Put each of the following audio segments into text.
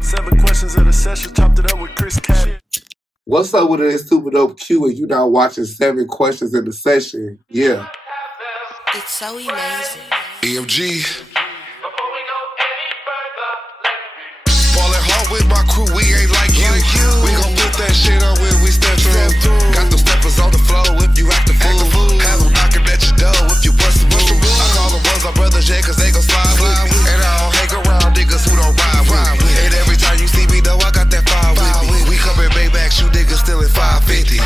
7 questions of the session, chopped it up with Chris Caddy. What's up with it? It's SUPERDOPE Q, and you now watching 7 questions in the session. Yeah. It's so amazing. EMG. Ballin' hard with my crew, we ain't like you. We gon' put that shit on when we step through. Got them steppers on the floor if you act a fool. Have them knocking at your door if you bust a move. I call them ones my brothers, yeah, cause they gon' slide with me. And I don't hang around niggas who don't ride with me. And every time you see me, though, I got that fire with me. We coming Maybach, you niggas still at 550.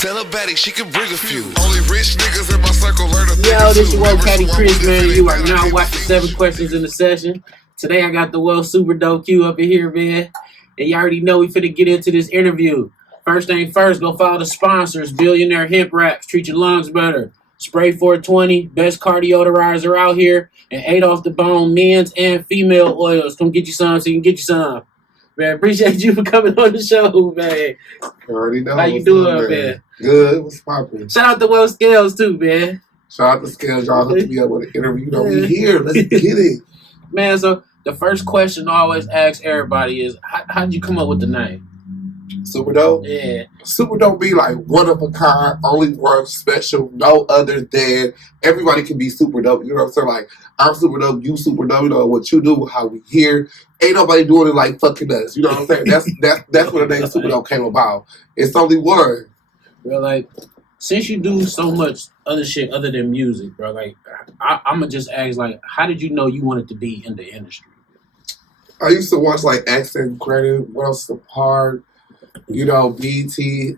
Tell her Betty she can bring a few. Only rich niggas in my circle learn a thing. Yo, this is your Caddy Chris, man. You are now watching 7 questions in the session. Today I got the SUPERDOPE Q up in here, man. And you already know we finna get into this interview. First thing first, go follow the sponsors. Billionaire Hemp Wraps, treat your lungs better. Spray 420, best cardio deodorizer out here. And 8 off the bone men's and female oils. Come get you some so you can get you some. Man, appreciate you for coming on the show, man. You already know. How you doing, man? Good. What's poppin'? Shout out to Will Scales, too, man. Shout out to Scales. Y'all hooked me up with an interview. You know, we here. Let's get it. Man, so the first question I always ask everybody is, how'd you come up with the name? SUPERDOPE? Yeah. SUPERDOPE be like one of a kind, only one special, no other than everybody can be super dope. You know what I'm saying? Like, I'm super dope, you super dope, you know what you do, how we here. Ain't nobody doing it like fucking us. You know what I'm saying? That's where the name SUPERDOPE came about. It's only one. Well, like, since you do so much other shit other than music, bro, like, I'm gonna just ask, like, how did you know you wanted to be in the industry? I used to watch like Accent Credit, What Else Apart, you know, BT,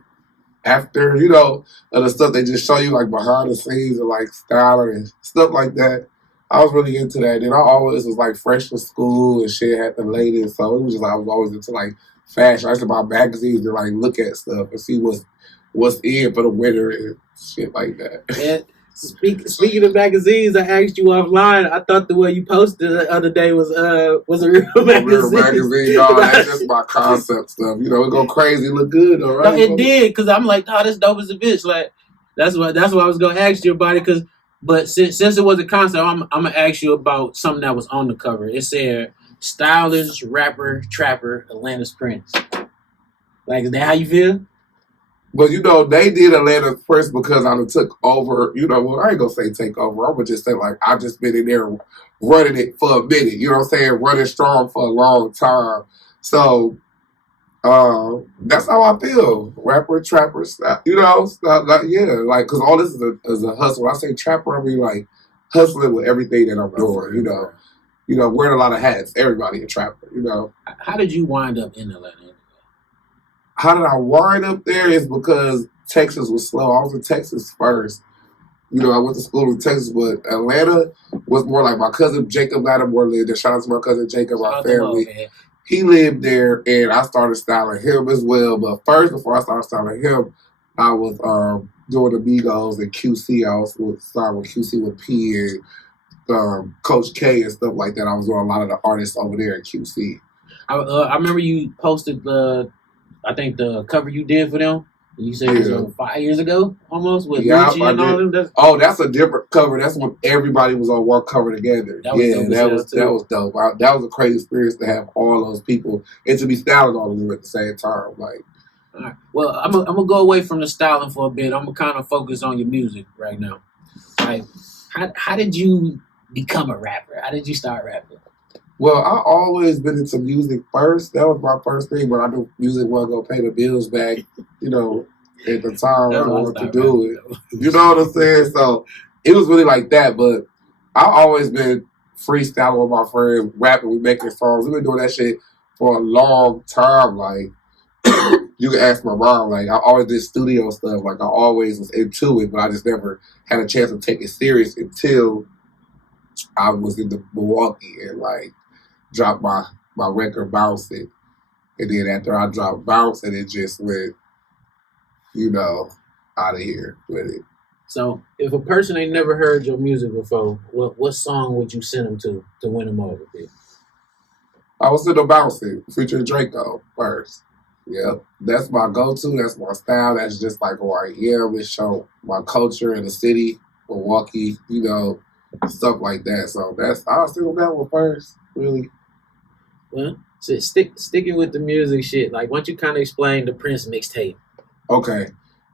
After, you know, the stuff they just show you like behind the scenes and like Stylin and stuff like that. I was really into that. And I always was like fresh from school and shit, had the latest. So it was just like I was always into like fashion. I used to buy magazines and like look at stuff and see what's in for the winter and shit like that. And speaking of magazines, I asked you offline. I thought the one you posted the other day was a real magazine. Real magazine, y'all. That's just my concept stuff. You know, it go crazy, look good, all right? No, it did, because I'm like, oh, this dope as a bitch. Like, that's why I was gonna ask you about it. But since it was a concept, I'm gonna ask you about something that was on the cover. It said Stylin, rapper, trapper, Atlanta's Prince. Like, is that how you feel? But, you know, they did Atlanta first because I done took over, you know, well, I ain't going to say take over. I'm going to just say, like, I've just been in there running it for a minute. You know what I'm saying? Running strong for a long time. So, that's how I feel. Rapper, trapper, you know, yeah. Like, because all this is a hustle. When I say trapper, I mean, like, hustling with everything that I'm doing, you know. You know, wearing a lot of hats. Everybody a trapper, you know. How did you wind up in Atlanta? How did I wind up there is because Texas was slow. I was in Texas first. You know, I went to school in Texas, but Atlanta was more like my cousin Jacob Lattimore lived there. Shout out to my cousin Jacob, my family. He lived there, and I started styling him as well. But first, before I started styling him, I was doing Amigos and QC. I was starting with QC with P and Coach K and stuff like that. I was doing a lot of the artists over there at QC. I remember you posted I think the cover you did for them, you said it was 5 years ago, almost, with Richie and all them. That's a different cover. That's when everybody was on one cover together. That was dope. That was a crazy experience to have all those people and to be styling all of them at the same time. Like, all right. Well, I'm gonna go away from the styling for a bit. I'm gonna kind of focus on your music right now. Like, how did you become a rapper? How did you start rapping? Well, I always been into music first. That was my first thing, but I knew music wasn't going to pay the bills back, you know, at the time I wanted to do it. You know what I'm saying? So it was really like that, but I always been freestyling with my friends, rapping, we making songs. We've been doing that shit for a long time. Like, you can ask my mom, like, I always did studio stuff. Like, I always was into it, but I just never had a chance to take it serious until I was in the Milwaukee and, like, dropped my record Bouncing. And then after I dropped Bouncing, it just went, you know, out of here with it. So if a person ain't never heard your music before, what song would you send them to win them over? I was in the Bouncing, featuring Draco first. Yep. That's my go-to. That's my style. That's just like who I am. It show my culture in the city, Milwaukee, you know, stuff like that. So I'll sing that one first, really. Well, so sticking with the music shit. Like, why don't you kind of explain the Prince mixtape? Okay.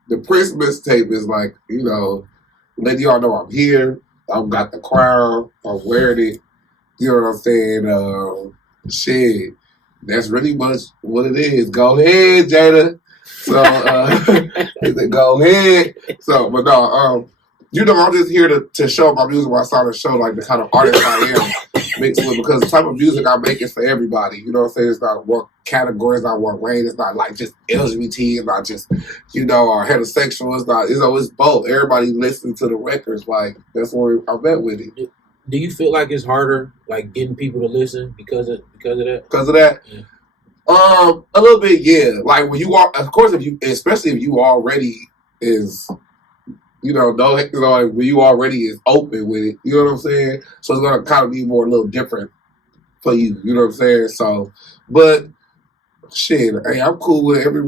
The Prince mixtape is like, letting y'all know I'm here. I've got the crown. I'm wearing it. You know what I'm saying? Shit. That's really much what it is. Go ahead, Jada. So, go ahead. So, but no, I'm just here to show my music. I started to show like the kind of artist I am mixed with, because the type of music I make is for everybody. You know what I'm saying? It's not one category, it's not one lane, it's not like just LGBT, it's not just, or heterosexual, it's both. Everybody listening to the records, like that's where I'm at with it. Do you feel like it's harder, like getting people to listen because of that? Because of that? Yeah. A little bit, yeah. Like when you are, of course, especially if you already is, when you already is open with it, you know what I'm saying? So it's gonna kind of be a little different for you, you know what I'm saying? So, but shit, hey, I'm cool with every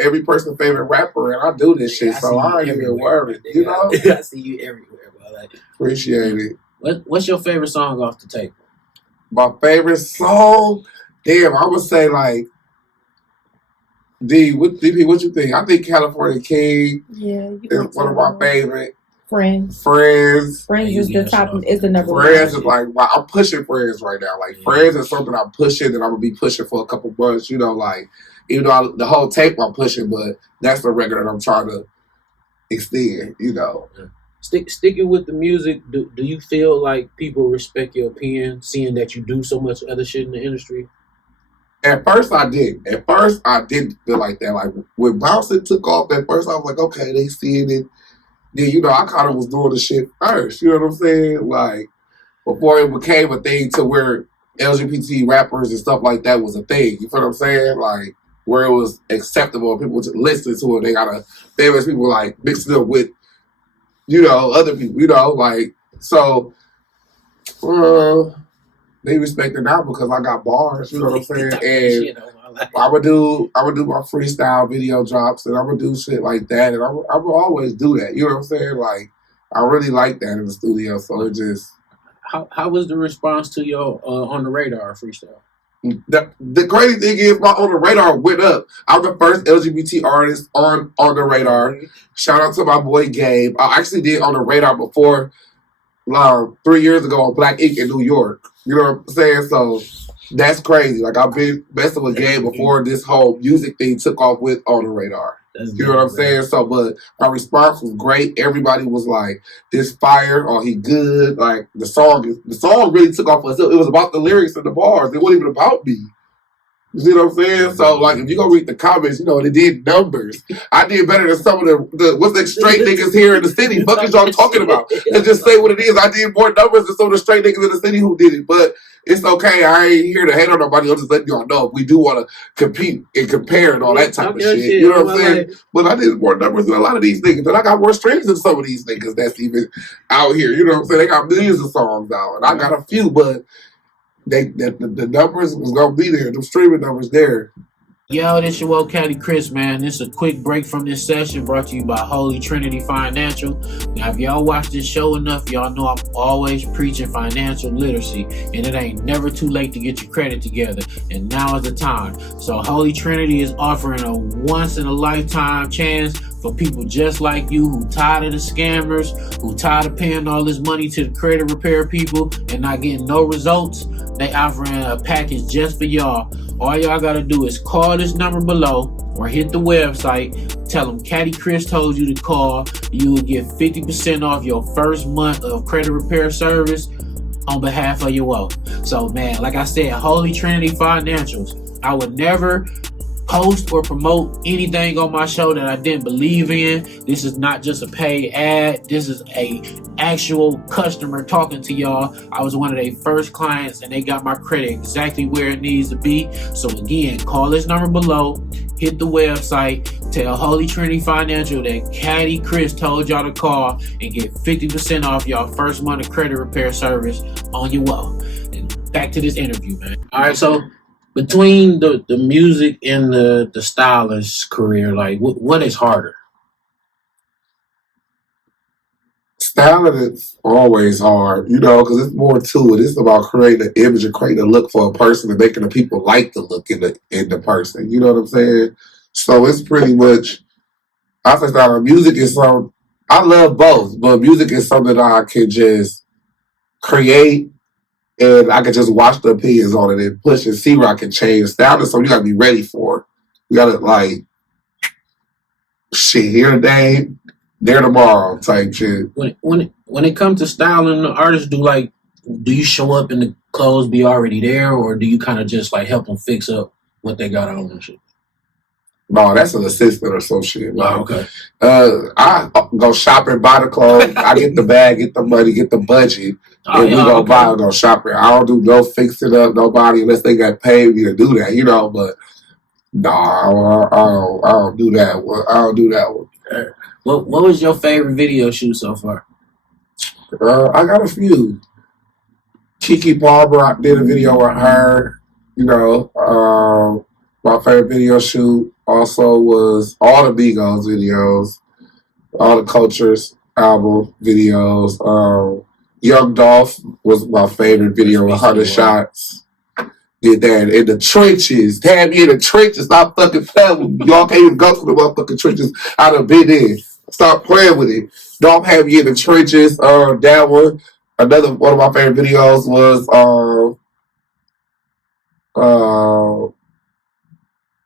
every person's favorite rapper, and I do this shit, so I ain't even worried, I see you everywhere, bro. Like, appreciate it. What's your favorite song off the tape? My favorite song? Damn, I would say like DP, what you think? I think California King is one of my favorite. Friends is the top. Is the number one. Friends is like, I'm pushing Friends right now. Like Friends is something I'm pushing, and I'm gonna be pushing for a couple months. Like even though the whole tape I'm pushing, but that's the record that I'm trying to extend. Sticking with the music, do you feel like people respect your opinion, seeing that you do so much other shit in the industry? At first, I didn't. At first, I didn't feel like that. Like when Bouncing took off, at first I was like, okay, they seeing it. Then I kind of was doing the shit first. You know what I'm saying? Like before it became a thing to where LGBT rappers and stuff like that was a thing. You feel what I'm saying? Like where it was acceptable, people just listen to it. They got famous people like mixing it with other people, like, so, they respect it now because I got bars, you know what I'm saying? And I would do my freestyle video drops, and I would do shit like that, and I would always do that, you know what I'm saying? Like, I really like that in the studio, so it just... How was the response to your On the Radar freestyle? The crazy thing is, my On the Radar went up. I'm the first LGBT artist on the Radar. Shout out to my boy Gabe. I actually did On the Radar before 3 years ago on Black Ink in New York. You know what I'm saying? So that's crazy. Like I've been messing with Gabe before this whole music thing took off with On the Radar. You know what I'm saying? So, but my response was great. Everybody was like, "This fire," or "He good." Like the song really took off for itself. It was about the lyrics and the bars. It wasn't even about me. You see what I'm saying? So, like, if you go read the comments, they did numbers. I did better than some of the what's the straight niggas here in the city. Fuck is y'all talking about? And just say what it is. I did more numbers than some of the straight niggas in the city who did it. But it's okay. I ain't here to hate on nobody. I'm just letting y'all know we do want to compete and compare and all that type of shit. You know what I'm saying? But I did more numbers than a lot of these niggas. And I got more streams than some of these niggas that's even out here. You know what I'm saying? They got millions of songs out. And I got a few, but the numbers was gonna be there. The streaming numbers there. Yo, this your old Caddy Chris, man. This is a quick break from this session brought to you by Holy Trinity Financial. Now, if y'all watch this show enough, y'all know I'm always preaching financial literacy, and it ain't never too late to get your credit together, and now is the time. So Holy Trinity is offering a once-in-a-lifetime chance for people just like you who tired of the scammers, who tired of paying all this money to the credit repair people and not getting no results. They offering a package just for y'all. All y'all gotta do is call this number below or hit the website. Tell them Caddy Chris told you to call. You will get 50% off your first month of credit repair service on behalf of your wealth. So, man, like I said, Holy Trinity Financials. I would never post or promote anything on my show that I didn't believe in. This is not just a paid ad. This is a actual customer talking to y'all. I was one of their first clients, and they got my credit exactly where it needs to be. So again, call this number below, hit the website, tell Holy Trinity Financial that Caddy Chris told y'all to call, and get 50% off y'all first month of credit repair service on your wealth. And back to this interview, man. All right, so between the music and the stylist career, like what is harder? styling is always hard, because it's more to it. It's about creating an image and creating a look for a person and making the people like the look in the person. You know what I'm saying? So it's pretty much. I think that music is something. I love both, but music is something that I can just create and I can just watch the opinions on it and push and see where I can change. Style is something you gotta be ready for. You gotta shit here today, there tomorrow type shit. When it comes to styling the artists, do you show up and the clothes be already there, or do you kind of just help them fix up what they got on and shit? No, that's an assistant or some shit. Oh, okay. I go shopping, buy the clothes. I get the bag, get the money, get the budget, and we go buy and go shopping. I don't do no fixing up nobody unless they got paid me to do that, But no, I don't do that one. I don't do that one. What was your favorite video shoot so far? I got a few. Kiki Palmer, I did a video with her. My favorite video shoot also was all the Migos videos, all the Cultures album videos. Young Dolph was my favorite video, 100 shots. Did that in the trenches. Had me in the trenches. Stop fucking playing. Y'all can't even go to the motherfucking trenches. I done been in. Stop playing with it. Don't have me in the trenches. That one. Another one of my favorite videos was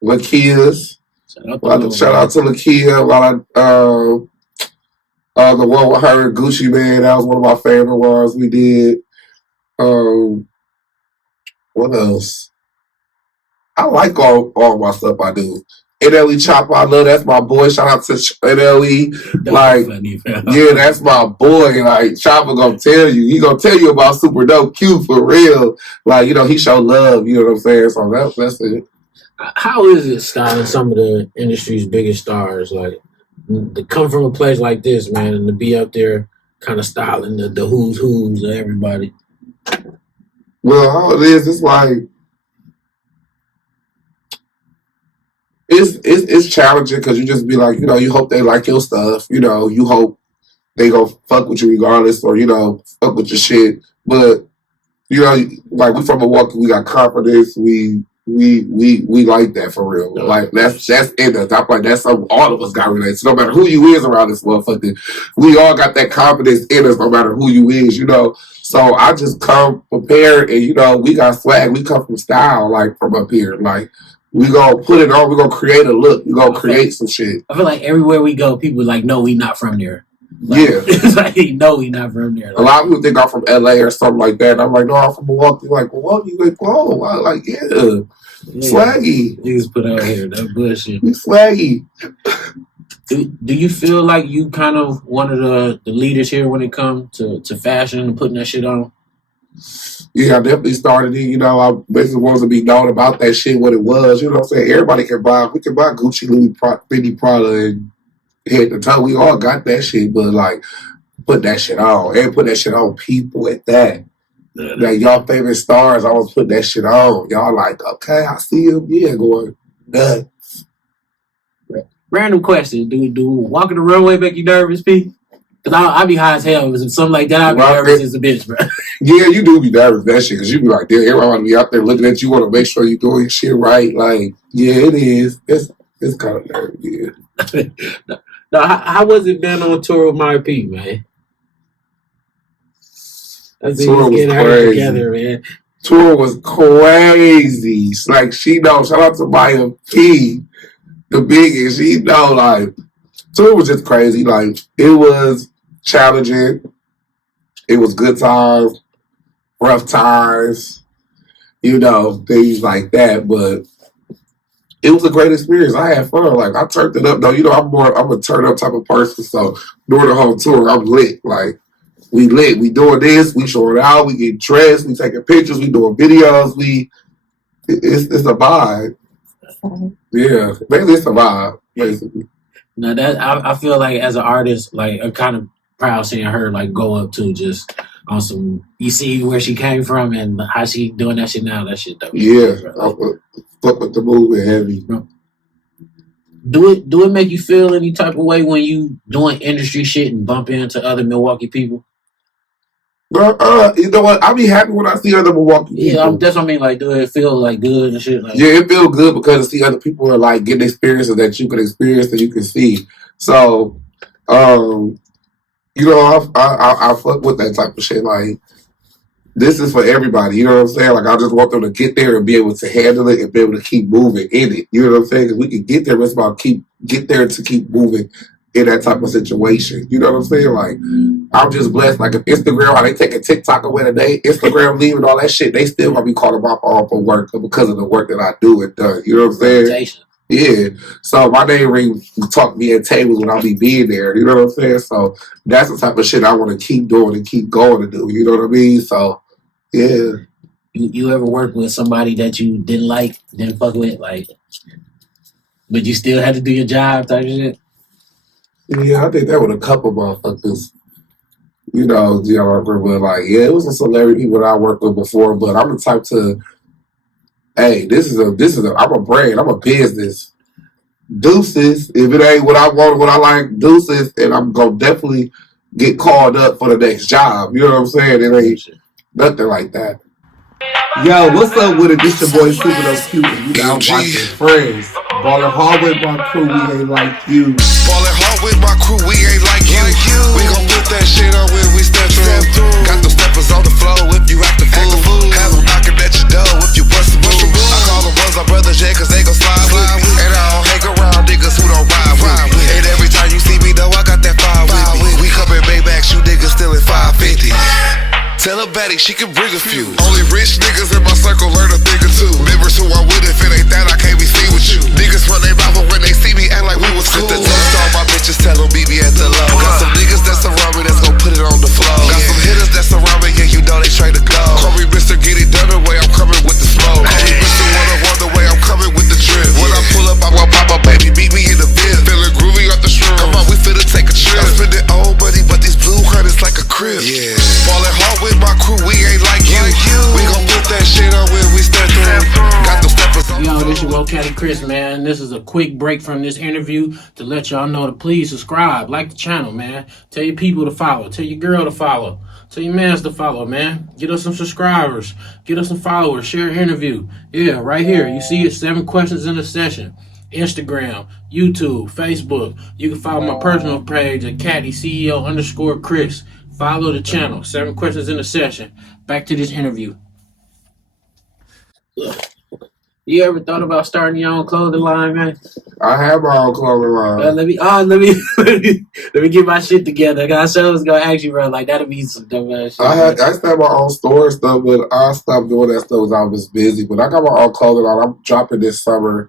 Lakia's. Shout out to Lakia while the one with her and Gucci Man, that was one of my favorite ones we did. What else? I like all my stuff I do. NLE Chopper, I love, that's my boy. Shout out to NLE. Yeah, that's my boy. Chopper gonna tell you. He gonna tell you about SUPERDOPE Q for real. He show love, you know what I'm saying? So that's it. How is it styling some of the industry's biggest stars? To come from a place like this, man, and to be up there kind of styling the who's of everybody. Well, how it is, it's challenging because you just be you hope they like your stuff. You hope they gonna fuck with you regardless, or fuck with your shit. But we from Milwaukee, we got confidence. We like that for real. That's in us. That's something all of us got related. So no matter who you is around this motherfucker, we all got that confidence in us. No matter who you is, So I just come prepared, and we got swag. We come from style, from up here, We gonna put it on. We gonna create a look. We gonna create some shit. I feel like everywhere we go, people no, we not from there. Yeah, it's no, we not from there. A lot of people think I'm from LA or something like that. And I'm no, I'm from Milwaukee. Milwaukee, whoa, yeah, swaggy. Niggas put out here that bullshit. We swaggy. Do you feel like you kind of one of the leaders here when it comes to fashion and putting that shit on? Yeah, I definitely started it. I basically wanted to be known about that shit, what it was. You know what I'm saying? Everybody can buy. We can buy Gucci, Louis, Fendi, Prada, and head to toe. We all got that shit, but put that shit on and put that shit on people at that. Y'all favorite stars, I was putting that shit on. Y'all okay, I see him. Yeah, going nuts. Random question: Do walking the runway make you nervous, P? Because I be high as hell. If something like that, I be nervous as a bitch, bro. Yeah, you do be nervous that shit because you be damn, everybody be out there looking at you. Want to make sure you doing your shit right. Yeah, it is. It's kind of nervous. Yeah. Now, how was it been on tour with my P, man? Tour was crazy. Together, man. Tour was crazy. She know. Shout out to Maya P, the biggest. She know. Tour was just crazy. It was challenging. It was good times, rough times, things like that. But it was a great experience. I had fun. I turned it up. Though, I'm a turn up type of person. So during the whole tour, I'm lit. We lit. We doing this. We showing out. We getting dressed. We taking pictures. We doing videos. It's a vibe. Yeah, basically it's a vibe. Basically. Now that I feel like as an artist, I'm kind of proud seeing her go up to just on some. You see where she came from and how she doing that shit now. That shit dope. Yeah, fuck with the movement heavy. Do it make you feel any type of way when you doing industry shit and bump into other Milwaukee people? You know what? I'll be happy when I see other Milwaukee people. Yeah, that's what I mean. Like, do it feel like good and shit? Like, yeah, it feels good because to see other people are like getting experiences that you can experience and you can see. So, you know, I fuck with that type of shit. Like, this is for everybody. You know what I'm saying? Like, I just want them to get there and be able to handle it and be able to keep moving in it. You know what I'm saying? Because we can get there. It's about get there to keep moving in that type of situation. You know what I'm saying? Like, I'm just blessed. Like, if Instagram, how they taking TikTok away today, Instagram leaving all that shit, they still gonna be calling my phone for work because of the work that I do and done. You know what I'm saying? Yeah. So my name ring talk me at tables when I be being there. You know what I'm saying? So that's the type of shit I want to keep doing and keep going to do. You know what I mean? So yeah. You ever work with somebody that you didn't fuck with, like, but you still had to do your job type of shit? Yeah, I did that with a couple motherfuckers. You know, I remember, like, yeah, it was some celebrity people that I worked with before, but I'm the type to, hey, I'm a brand, I'm a business. Deuces, if it ain't what I want, what I like, deuces, and I'm gonna definitely get called up for the next job. You know what I'm saying? It ain't nothing like that. Yo, what's up with it? This your boy SUPERDOPE Q. You now watching Friends. Ballin' hard with my crew, we ain't like you. Ballin' hard with my crew, we ain't like you. We gon' put that shit on when we step through. Got them steppers on the floor if you act the fool. Have them knocking at your door if you bust the move. I call them ones my brothers, yeah, cause they gon' slide with me. And I don't hang around niggas who don't ride with me. And every time you see me though, I got that fire with me. We come in Maybachs, you niggas still in 550. Tell her Betty she can bring a few. Only rich niggas in my circle learn a thing or two. Members who I'm with, if it ain't that, I can't be seen with you. Niggas run their mouth, but when they see me, act like we was cool. Sit the text all my bitches, tell them meet me at the low. Got some niggas that's around me that's gon' put it on the floor. Got some hitters that's around me, yeah, you know they straight to go. Call me Mr. Get It Done the way I'm coming with the smoke. Call me Mr. One the way I'm coming with the drip. When I pull up, I gon' pop up, baby, meet me in the bed. Feeling groovy off the shroom. Come on, we finna take a trip. I'm spending old money, but these blue hundreds like a crib. Yeah. Ballin' hard with my crew, we ain't like you. We gon' put that shit on when we step through. Got them steppers on. Yo, this your Caddy Chris, man. This is a quick break from this interview to let y'all know to please subscribe, like the channel, man. Tell your people to follow. Tell your girl to follow. Tell your mans to follow, man. Get us some subscribers. Get us some followers. Share an interview. Yeah, right here. You see it, 7 questions in a session. Instagram, YouTube, Facebook. You can follow my personal page at Caddy CEO_Chris. Follow the channel. 7 questions in a session. Back to this interview. You ever thought about starting your own clothing line, man? I have my own clothing line. Let me get my shit together. I was gonna ask you, bro. Like that'll be some dumb ass shit. I used to have my own store and stuff, but I stopped doing that stuff because I was busy. But I got my own clothing line. I'm dropping this summer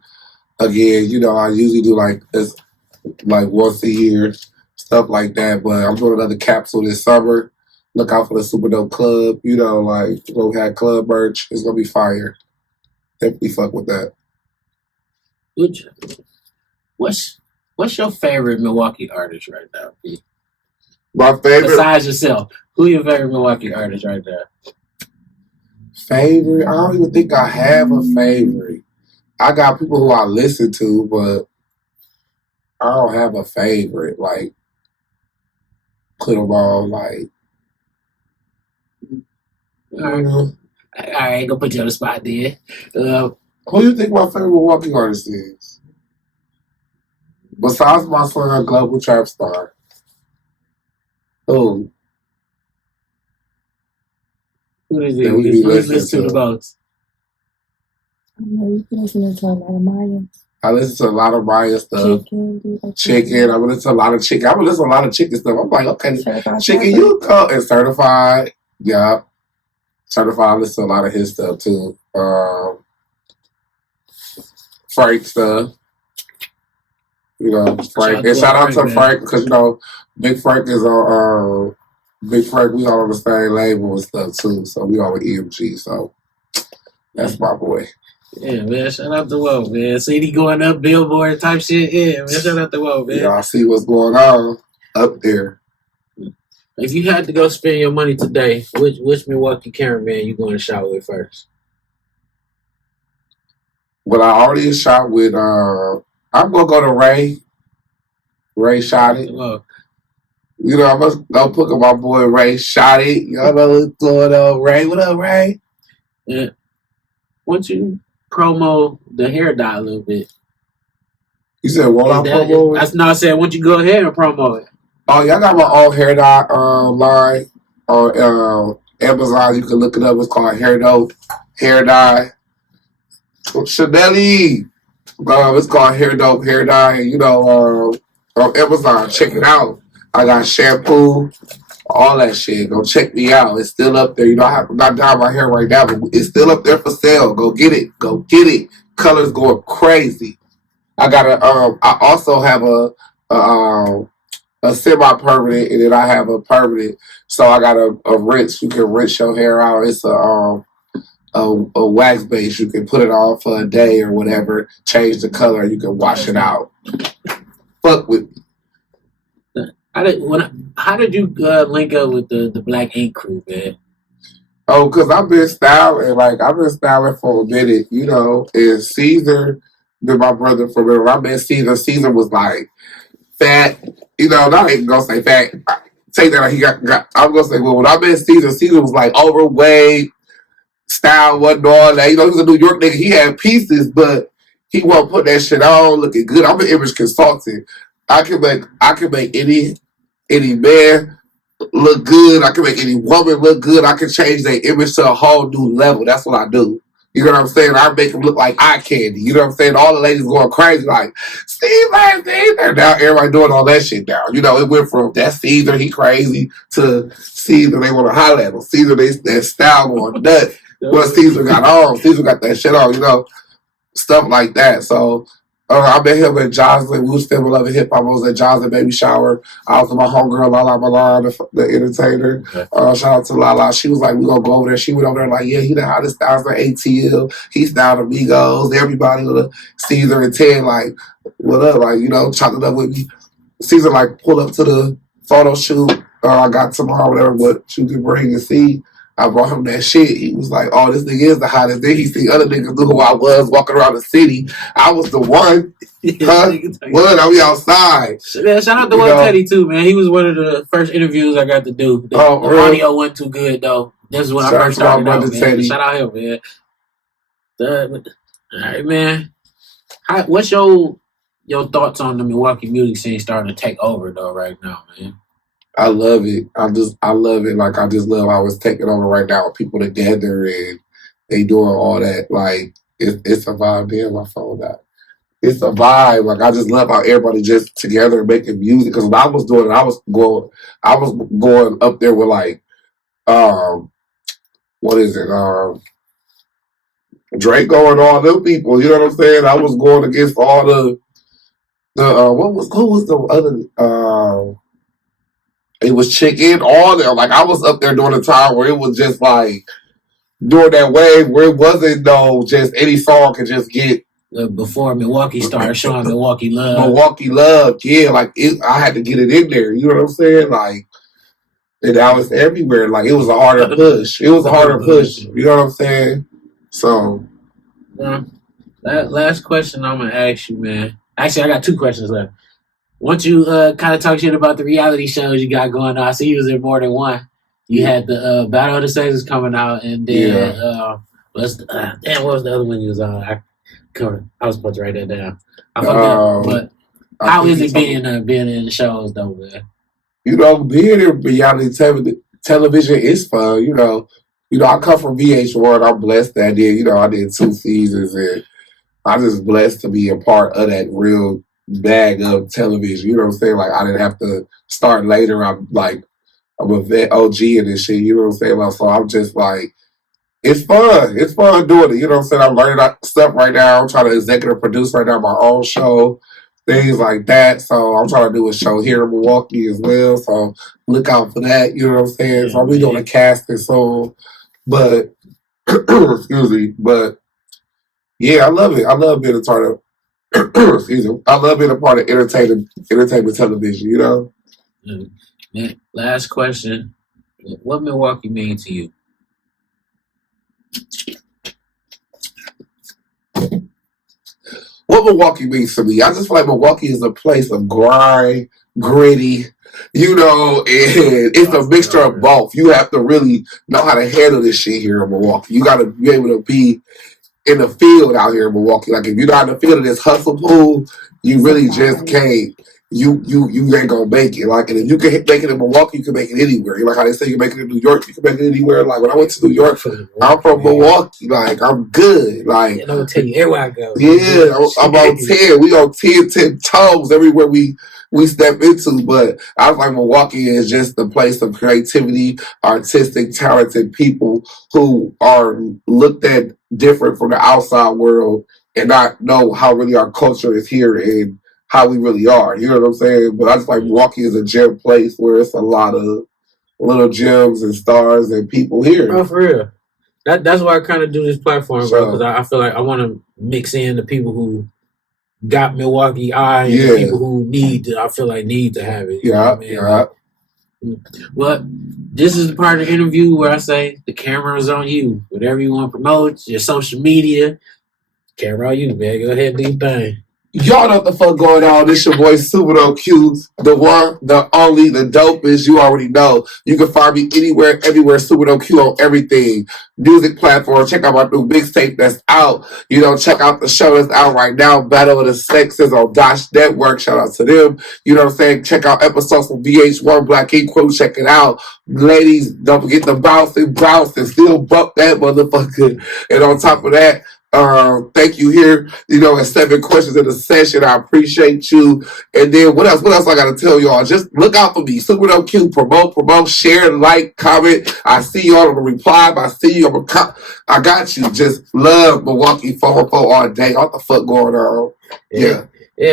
again. You know, I usually do like once a year, stuff like that. But I'm doing another capsule this summer. Look out for the SUPERDOPE Club. You know, like we're gonna have club merch. It's gonna be fire. Definitely fuck with that. What's your favorite Milwaukee artist right now, P? My favorite, besides yourself, who your favorite Milwaukee artist right now? Favorite? I don't even think I have a favorite. I got people who I listen to, but I don't have a favorite. Like, put them all like. I ain't gonna put you on the spot, then. Who do you think my favorite Milwaukee artist is? Besides my son, Global Trap Star. Who is it? Who you listen to the most? I don't know, you can listen to a lot of Maya. I listen to a lot of Maya stuff. Chicken. I listen to a lot of chicken. I listen to a lot of chicken stuff. I'm like, okay, Chicken, you go. And Certified. Yeah. Certified, I listen to a lot of his stuff too. Frank stuff. You know, Frank. And shout out to Frank because, you know, Big Frank is on, Big Frank, we all on the same label and stuff too. So we all with EMG. So that's my boy. Yeah, man. Shout out to Will, man. CD going up, Billboard type shit. Yeah, man. Shout out to Will, man. Yeah, I see what's going on up there. If you had to go spend your money today, which Milwaukee cameraman you going to shot with first? Well, I already shot with I'm gonna go to Ray. Ray shot it. Well, You know, I must go put my boy Ray shot it. Y'all know what's going on, Ray. What up, Ray? yeah. Once you promo the hair dye a little bit. You said, "Won't I promo it?" That's not saying. Once you go ahead and promo it. Oh, yeah, I got my own hair dye line on Amazon. You can look it up. It's called Hair Dope Hair Dye. Chanel-y. It's called Hair Dope Hair Dye. And, you know, on Amazon, check it out. I got shampoo, all that shit. Go check me out. It's still up there. You know, I'm not dyeing my hair right now, but it's still up there for sale. Go get it. Go get it. Colors going crazy. I got I also have a semi-permanent, and then I have a permanent. So I got a rinse. You can rinse your hair out. It's a wax base. You can put it on for a day or whatever. Change the color. You can wash it out. Fuck with me. How did you link up with the Black Ink crew, man? Oh, because I've been styling. Like, I've been styling for a minute, you know. And Caesar been my brother for a minute. When I met Caesar, Caesar was like fat. You know, not even gonna say fat. Take that. He got. I'm gonna say, well, when I met Caesar, Caesar was like overweight, style wasn't all that. You know, he was a New York nigga. He had pieces, but he won't put that shit on looking good. I'm an image consultant. I can make any man look good. I can make any woman look good. I can change their image to a whole new level. That's what I do. You know what I'm saying? I make them look like eye candy. You know what I'm saying? All the ladies going crazy like, Steve, and now everybody doing all that shit now. You know, it went from that Caesar, he crazy, to Caesar, they want to holler at him. Caesar, that style going nuts. What Caesar got on. Caesar got that shit on, you know, stuff like that. So, I met him at Jocelyn. We was still loving hip hop. I was at Jocelyn baby shower. I was with my homegirl Lala Milan, the entertainer. Shout out to Lala. She was like, "We gonna go over there." She went over there like, "Yeah, he the hottest styles for ATL. He styled Amigos. Everybody with Caesar and Ted like, what up? Like, you know, chopped it up with me." Caesar like pulled up to the photo shoot. I got tomorrow, whatever, what you can bring and see. I brought him that shit. He was like, "Oh, this nigga is the hottest." Then he see other niggas knew who I was walking around the city. I was the one. Huh? What? I be outside. Man, shout out to Will Teddy too, man. He was one of the first interviews I got to do. The audio wasn't too good though. This is when I first started out, man. Teddy. Shout out him, man. All right, man. What's your thoughts on the Milwaukee music scene starting to take over though right now, man? I love it. I love it. Like, I just love how it's taking over right now with people together and they doing all that. Like, it's a vibe. Damn, my phone died. It's a vibe. Like, I just love how everybody just together and making music. Because when I was doing it, I was going up there with like, what is it? Draco and all them people. You know what I'm saying? I was going against all who was the other it was Chicken, all them. Like, I was up there during the time where it was just like during that wave where it wasn't just any song could just get before Milwaukee started showing Milwaukee love. Milwaukee love, yeah. Like, I had to get it in there. You know what I'm saying? Like, and now it's everywhere. Like, it was a harder push. You know what I'm saying? So, that last question I'm gonna ask you, man. Actually, I got two questions left. Once you kind of talk shit about the reality shows you got going on, I see you was in more than one. You had the Battle of the Sexes coming out, and then what was the other one you was on? I was supposed to write that down. I forgot. But how is it being in the shows though, man? You know, being in reality television is fun. You know, I come from VH1. I'm blessed that I did 2 seasons, and I'm just blessed to be a part of that real bag of television. You know what I'm saying? Like, I didn't have to start later. I'm a vet OG in this shit. You know what I'm saying? Like, so I'm just like, it's fun. It's fun doing it. You know what I'm saying? I'm learning stuff right now. I'm trying to executive produce right now my own show, things like that. So I'm trying to do a show here in Milwaukee as well. So look out for that. You know what I'm saying? So I'll be doing a casting soon. But excuse me. But yeah, I love it. I love being a part of excuse me. I love being a part of entertainment television, you know? Man, last question. What Milwaukee mean to you? What what Milwaukee means to me. I just feel like Milwaukee is a place of grind, gritty, you know, and it's a mixture of both. You have to really know how to handle this shit here in Milwaukee. You got to be able to be in the field out here in Milwaukee. Like, if you're not in the field of this hustle pool, you really just can't. You ain't gonna make it. Like, and if you can make it in Milwaukee, you can make it anywhere. You know, like how they say you can make it in New York, you can make it anywhere. Like, when I went to New York, I'm from Milwaukee. Like, I'm good. Like, I'm gonna tell you everywhere I go. Yeah, I'm on 10. We on 10 toes everywhere we step into. But I was like, Milwaukee is just the place of creativity, artistic, talented people who are looked at different from the outside world and not know how really our culture is here and how we really are. You know what I'm saying? But I just like Milwaukee is a gem place where it's a lot of little gems and stars and people here. Oh, for real. That's why I kind of do this platform, bro, because I feel like I want to mix in the people who got Milwaukee eye and the people who need to have it. Yeah. Well, this is the part of the interview where I say the camera is on you. Whatever you want to promote, your social media, camera on you, man. Go ahead and do your thing. Y'all know what the fuck going on. This your boy SUPERDOPE Q, the one, the only, the dopest. You already know. You can find me anywhere, everywhere. SUPERDOPE Q on everything. Music platform. Check out my new mixtape that's out. You know, check out the show that's out right now. Battle of the Sexes on Dash Network. Shout out to them. You know what I'm saying? Check out episodes from VH1 Black Ink Crew. Check it out. Ladies, don't forget to bounce and still bump that motherfucker. And on top of that, thank you here, you know, at 7 questions in the session. I appreciate you. And then what else I gotta tell y'all? Just look out for me. SUPERDOPE Q, promote, share, like, comment. I see y'all on the reply. I see you. I got you. Just love Milwaukee 404 all day. What the fuck going on? Yeah,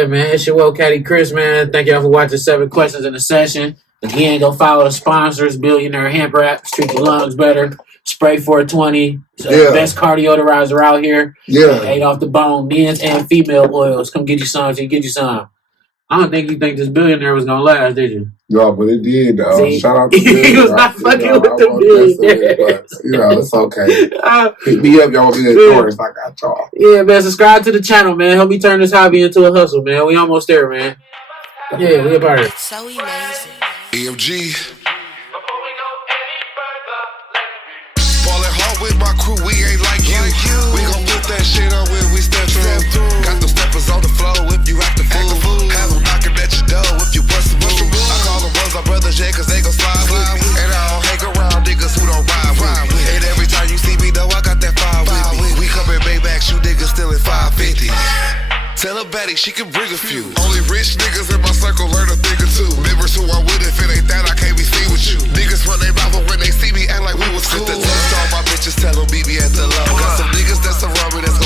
man. It's your well caddy Chris, man. Thank y'all for watching 7 questions in the session. Again, go follow the sponsors: Billionaire Hemp Wrap, treat your lungs better. Spray 420, best cardio riser out here. Yeah. 8 off the bone, men's and female oils. Come get you some. I don't think you think this billionaire was gonna last, did you? No, but it did, though. See? Shout out to He was not fucking with the billionaire. But, you know, it's okay. Hit me up, y'all. Be endorsed. I got y'all. Yeah, man. Subscribe to the channel, man. Help me turn this hobby into a hustle, man. We almost there, man. Yeah, we about it. It's so amazing. EMG. Ballin' hard with my crew, we ain't like you. We gon' put that shit on when we step through. Got them steppers on the floor if you act the fool. Have them knocking at your door if you bust the move. I call them ones my brothers, yeah, cause they gon' slide with me. And I don't hang around niggas who don't ride with me. And every time you see me, though, I got that 5 with me. We come in Maybachs, you niggas still in 550. Tell her Betty she can bring a few. Only rich niggas in my circle learn a thing or two. Members who I'm with, if it ain't that, I can't be seen with you. Niggas run their mouth, but when they see me, act like we was cool. Sit the text, all my bitches tell them meet me at the low. Got some niggas that's around me that's